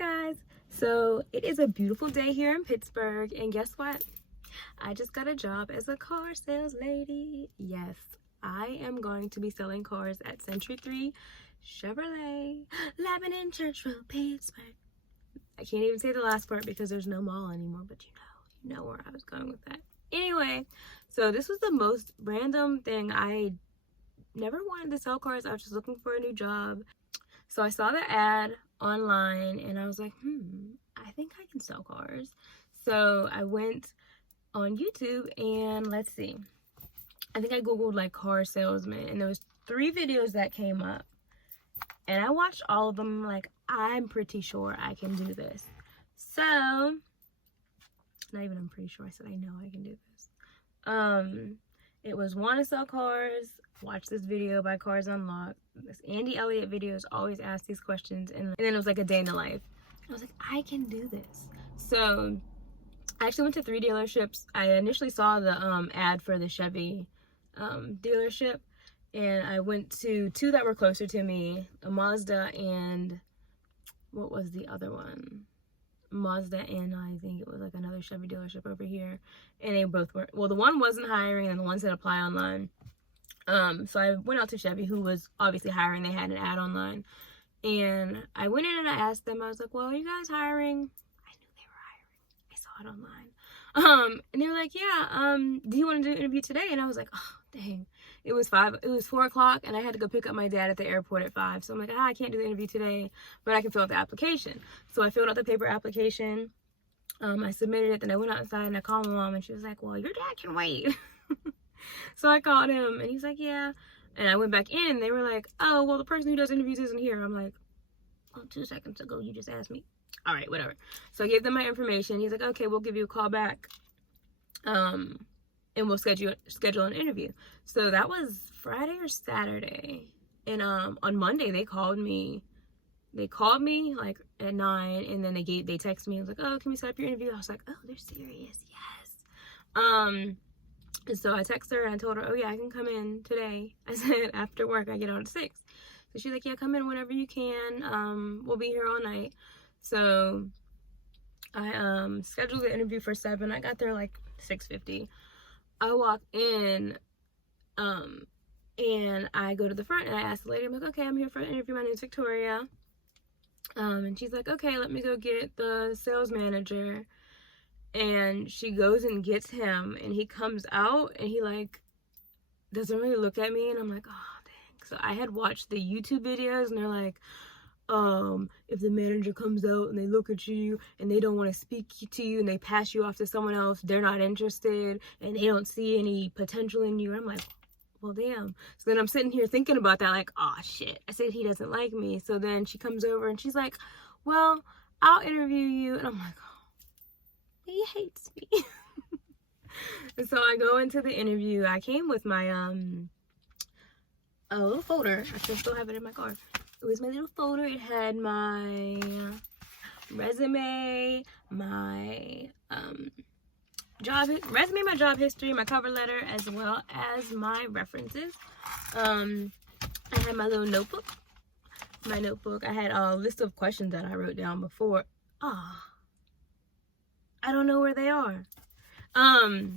guys, so it is a beautiful day here in Pittsburgh, and guess what? I just got a job as a car sales lady. Yes, I am going to be selling cars at Century 3 Chevrolet, Lebanon Church Road, Pittsburgh. I can't even say the last part because there's no mall anymore, but you know where I was going with that. Anyway, so this was the most random thing. I never wanted to sell cars. I was just looking for a new job. So I saw the ad online and I was like, I think I can sell cars. So I went on YouTube and let's see. I think I Googled like car salesman and there was 3 videos that came up. And I watched all of them like, I'm pretty sure I can do this. So, not even I'm pretty sure, I said I know I can do this. It was want to sell cars, watch this video by Cars Unlocked. This Andy Elliott videos always ask these questions, and then it was like a day in the life. I was like, I can do this. So I actually went to 3 dealerships. I initially saw the ad for the Chevy dealership, and I went to 2 that were closer to me, a Mazda and what was the other one? Mazda, and I think it was like another Chevy dealership over here, and they both were, well, the one wasn't hiring and the one said apply online. So I went out to Chevy, who was obviously hiring. They had an ad online, and I went in and I asked them, I was like, well, are you guys hiring? I knew they were hiring. I saw it online. And they were like, yeah, do you want to do an interview today? And I was like, oh, dang. It was 4 o'clock and I had to go pick up my dad at the airport at 5. So I'm like, I can't do the interview today, but I can fill out the application. So I filled out the paper application. I submitted it. Then I went outside and I called my mom and she was like, well, your dad can wait. So I called him and he's like, yeah. And I went back in and they were like, oh, well, the person who does interviews isn't here. I'm like, oh, 2 seconds ago, you just asked me. All right, whatever. So I gave them my information. He's like, okay, we'll give you a call back. And we'll schedule an interview. So that was Friday or Saturday. And on Monday they called me. They called me like at 9, and then they texted me. I was like, oh, can we set up your interview? I was like, oh, they're serious. Yes. And so I texted her and I told her, oh yeah, I can come in today. I said after work I get on at 6. So she's like, yeah, come in whenever you can. We'll be here all night. So I scheduled the interview for 7. I got there like 6:50. I walk in, and I go to the front and I ask the lady, I'm like, okay, I'm here for an interview. My name is Victoria. And she's like, okay, let me go get the sales manager. And she goes and gets him, and he comes out and he like doesn't really look at me, and I'm like, oh dang. So I had watched the YouTube videos and they're like, if the manager comes out and they look at you and they don't want to speak to you and they pass you off to someone else, they're not interested and they don't see any potential in you. And I'm like, well, damn. So then I'm sitting here thinking about that, like, oh shit, I said he doesn't like me. So then she comes over and she's like, well, I'll interview you. And I'm like, oh, he hates me. And so I go into the interview. I came with my a little folder. I still have it in my car. It was my little folder. It had my resume, my my job history, my cover letter, as well as my references. I had my little notebook. My notebook. I had a list of questions that I wrote down before. I don't know where they are. I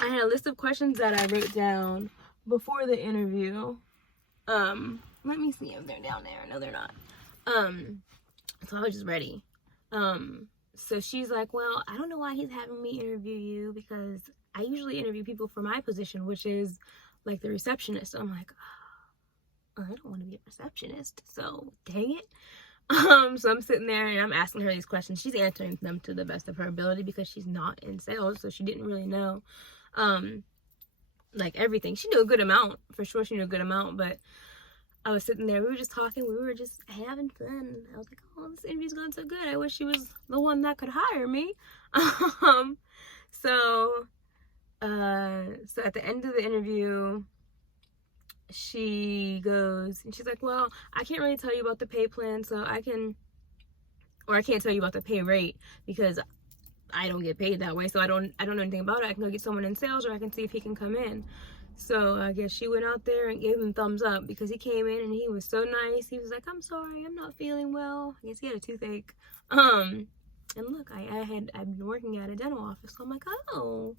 had a list of questions that I wrote down before the interview. Let me see if they're down there. No, they're not. So I was just ready. So she's like, well, I don't know why he's having me interview you, because I usually interview people for my position, which is like the receptionist. So I'm like, oh, I don't want to be a receptionist, so dang it. So I'm sitting there and I'm asking her these questions. She's answering them to the best of her ability because she's not in sales, so she didn't really know like everything. She knew a good amount, for sure. She knew a good amount, but I was sitting there, we were just talking, we were just having fun. I was like, oh, this interview's gone so good. I wish she was the one that could hire me. So at the end of the interview, she goes and she's like, well, I can't really tell you about the pay plan, so I can't tell you about the pay rate because I don't get paid that way, so I don't know anything about it. I can go get someone in sales, or I can see if he can come in. So I guess she went out there and gave him thumbs up because he came in and he was so nice. He was like, I'm sorry, I'm not feeling well. I guess he had a toothache. And look, I've been working at a dental office, so I'm like, oh,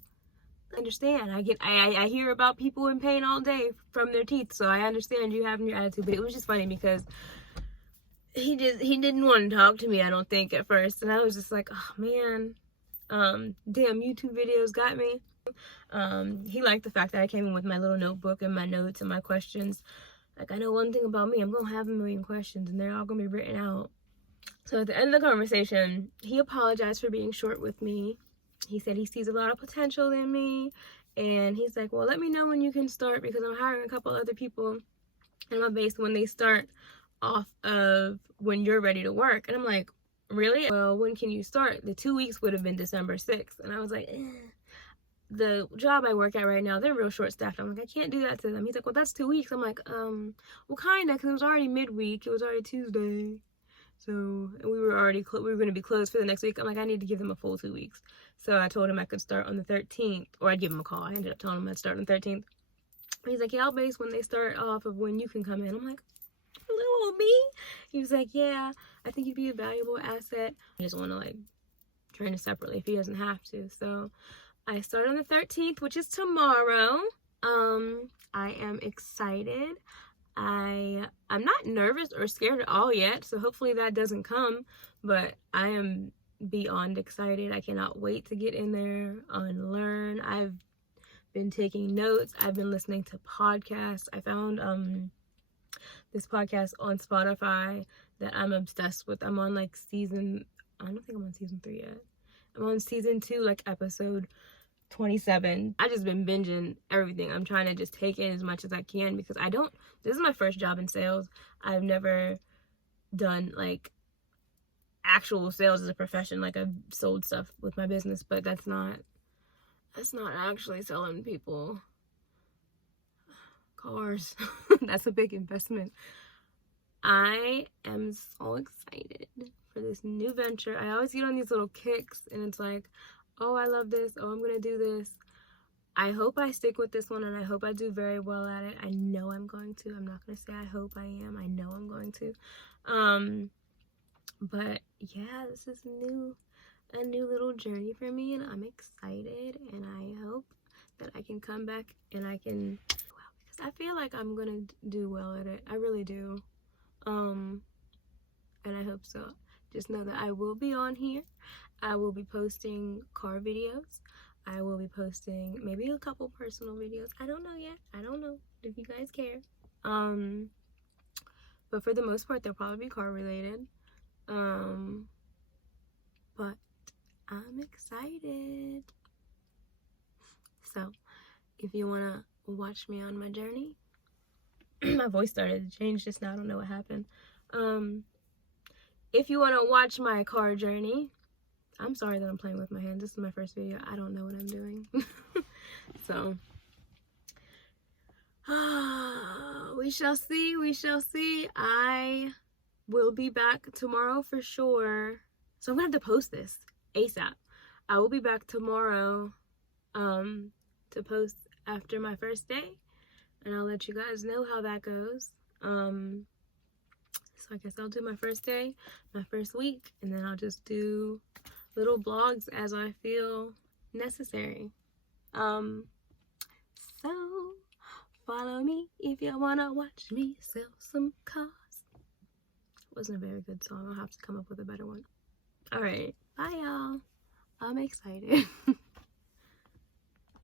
I understand. I hear about people in pain all day from their teeth, so I understand you having your attitude. But it was just funny because he didn't want to talk to me, I don't think, at first, and I was just like, oh man, damn, YouTube videos got me. He liked the fact that I came in with my little notebook and my notes and my questions. Like, I know one thing about me, I'm gonna have a million questions and they're all gonna be written out. So at the end of the conversation, he apologized for being short with me. He said he sees a lot of potential in me, and he's like, well, let me know when you can start because I'm hiring a couple other people in my base when they start off of when you're ready to work. And I'm like, really? Well, when can you start? The 2 weeks would have been December 6th. And I was like, the job I work at right now, they're real short staffed. I'm like, I can't do that to them. He's like, well, that's 2 weeks. I'm like, well, kinda, because it was already midweek. It was already Tuesday. So, and we were going to be closed for the next week. I'm like, I need to give them a full 2 weeks. So I told him I could start on the 13th, or I'd give him a call. I ended up telling him I'd start on the 13th. He's like, yeah, I'll base when they start off of when you can come in. I'm like, little old me? He was like, yeah, I think you'd be a valuable asset. I just want to like train us separately if he doesn't have to. So I start on the 13th, which is tomorrow. I am excited. I'm not nervous or scared at all yet, so hopefully that doesn't come, but I am beyond excited. I cannot wait to get in there and learn. I've been taking notes. I've been listening to podcasts. I found this podcast on Spotify that I'm obsessed with. I'm on like I don't think I'm on season 3 yet. I'm on season 2, like episode 27. I just been binging everything. I'm trying to just take in as much as I can because this is my first job in sales. I've never done like actual sales as a profession. Like, I've sold stuff with my business, but that's not actually selling people cars. That's a big investment. I am so excited for this new venture. I always get on these little kicks and it's like, oh, I love this. Oh, I'm going to do this. I hope I stick with this one and I hope I do very well at it. I know I'm going to. I'm not going to say I hope I am. I know I'm going to. But yeah, this is a new little journey for me and I'm excited and I hope that I can come back and I can, because I feel like I'm going to do well at it. I really do. And I hope so. Just know that I will be on here. I will be posting car videos. I will be posting maybe a couple personal videos. I don't know yet. I don't know if you guys care. But for the most part, they'll probably be car related. But I'm excited. So, if you want to watch me on my journey, my voice started to change just now. I don't know what happened. If you want to watch my car journey, I'm sorry that I'm playing with my hands. This is my first video. I don't know what I'm doing. So, we shall see. We shall see. I will be back tomorrow for sure. So I'm going to have to post this ASAP. I will be back tomorrow to post after my first day. And I'll let you guys know how that goes. So I guess I'll do my first day, my first week, and then I'll just do little vlogs as I feel necessary. So follow me if you wanna watch me sell some cars. Wasn't a very good song. I'll have to come up with a better one. Alright, bye y'all. I'm excited.